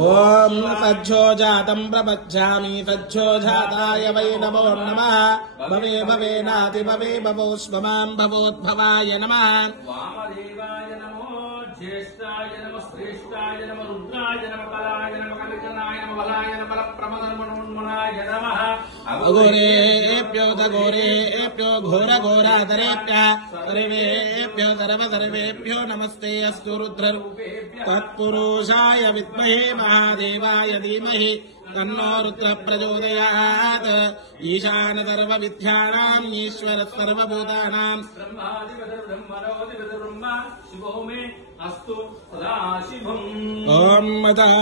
ओम सज्जोजातं प्रपच्चामि सज्जोजाताय वै नमो नमः भवे भवेनाति भवे भवोस्वमां भवोद्भवाय नमः वामदेवाय नमो ज्येष्ठाय नमः श्रेष्ठाय नमः रुद्राय नमः बलाय नमः कलिजनाय नमः बलाय नमः बलप्रमदन्मनोन्मनाय नमः अघोरेभ्यो दघोरेभ्यो घोरघोराधरेभ्यः सर्वेभ्यो सर्वसर्वेभ्यो नमस्ते अस्तु रुद्ररूपेभ्यः तत्पुरुषाय विद्महे महादेवाय धीमहि तन्नो रुद्रः प्रचोदयात् ईशान सर्वविद्यानाम् ईश्वर सर्वभूतानां ब्रह्मादिपतिर्ब्रह्मणोऽधिपतिर्ब्रह्म शिवो मे अस्तु सदाशिवम् ओम मतः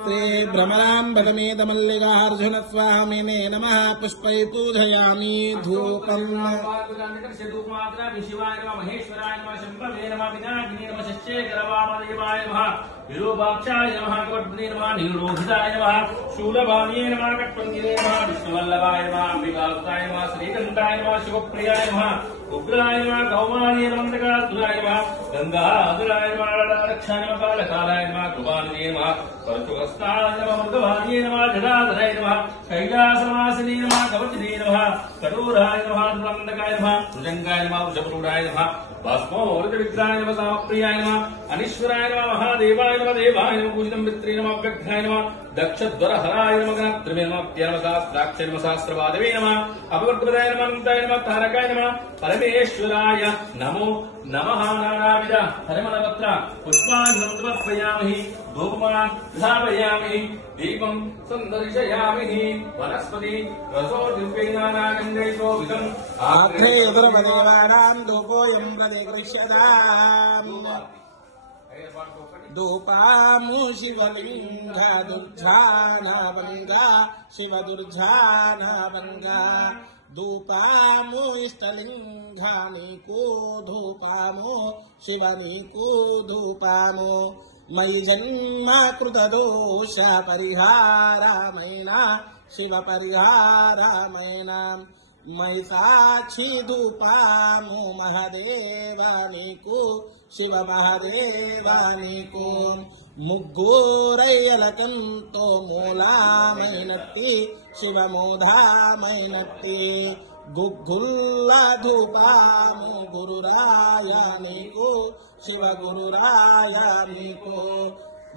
श्री भ्रमराम्बरमेतमल्लिकार्जुन स्वामिने नमः पुष्पै पूजयामि धूपम् शिवाय नमः महेश्वराय नमः शंभवे नमः विनायिने नमः शस्येकरवामदेवाय नमः विरूपाक्षाय नमः कपट्पते नमः नीलोहिताय नमः शूलभान्ये नमः कट्पङ्गिने नमः विष्णुवल्लभाय नमः अम्बिकासुताय नमः श्रीकण्ठाय नमः शिवप्रियाय नमः उग्राय नमः कौमार्ये नमः अंधकासुराय नमः गंगाधराय नमः रक्षाय नमः कालकालाय नमः कृपानिधे नमः परशुहस्ताय नमः मृगभान्ये नमः जटाधराय नमः कैलासवासिने नमः कवचिने नमः कठोराय नमः दुरंधकाय नमः भुजंगाय नमः वृषभरूढाय नमः भस्मोरजविग्रहाय नमः सामप्रियाय नमः अनीश्वराय नमः महादेवाय नमः देवाय नमः पूजितं मित्रे नमः व्यघ्नाय नमः दक्षध्वरहराय नमः गणत्रमे नमः नमः सहस्राक्षाय नमः सहस्रपादवे नमः अपवर्तपदाय नमः अनन्ताय नमः तारकाय नमः परमेश्वराय नमो नमः नानाविध हरिमलपत्र पुष्पान् समर्पयामि धूपमान् धापयामि दीपं सन्दर्शयामि वनस्पति रसो दिव्यैनानागन्धैकोविदम् आग्नेयधर्मदेवानां धूपोऽयं प्रतिगृह्यताम् धूपामु शिवलिङ्ग दुर्जानाभङ्गा शिवदुर्जानाभङ्गा धूपामु इष्टलिङ्गानीको धूपामु शिवनीको धूपामु मयि जन्म कृतदोष परिहारामैन शिव परिहारामैन मयि साक्षी धूपामु महदेवानीको शिव महदेवानीको मुग्गूरैयलकंतो मूलामैनत्ति शिव मोधामैनत्ति गुग्गुल्ला धूपामु गुरुरायानीको शिव गुरुरायानीको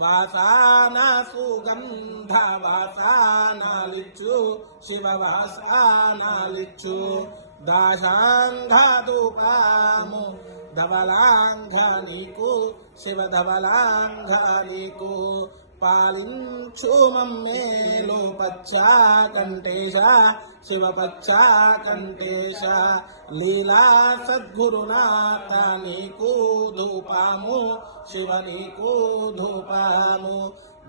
वासाना सुगंध वासाना लिच्चु शिव वासाना लिच्चु दाशांगा धूपामु धवलांघानीको शिव धवलांघानीको पालिंचु मम्मेलो पच्चा कंटेश शिव पच्चा कंटेश लीला सद्गुरुनाथानीको धूपामु शिवनीको धूपामु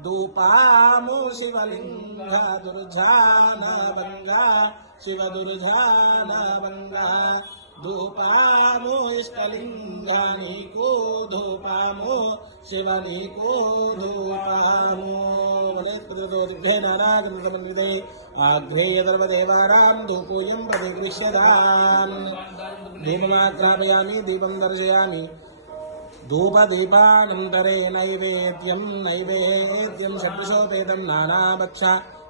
धूपामु शिवलिंग दुर्जानाभङ्गा शिव दुर्जानाभङ्गा धूपामु इष्टलिङ्गानीको धूपामु शिवनीको धूपामु वनस्पतिर्नानागन्धसमन्विते आग्नेयधर्मदेवानां धूपोऽयं प्रतिगृह्यताम् दीपमाग्रापयामि दीपं दर्शयामि धूपदीपानन्तरे नैवेद्यं षड्विशोपेतं नानाभक्ष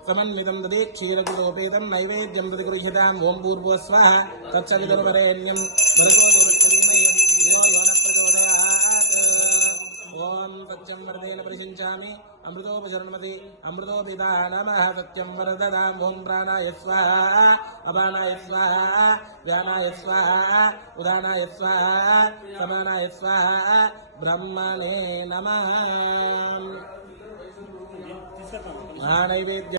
समन्वितं दधि क्षीरकृतोपेतं नैवेद्यं प्रतिगृह्यताम् ओं भूर्भुवः तत्सवितुर्वरेण्यं भर्गो देवस्य धीमहि धियो यो नः प्रचोदयात् ओं सत्यं वरदेन परिषिञ्चामि अमृतोपशरणमति अमृतोपिता नमः सत्यं वरददाम् ओं प्राणाय स्वाहा अपानाय स्वाहा व्यानाय स्वाहा उदानाय स्वाहा समानाय स्वाहा ब्रह्मणे नमः नैवेद्य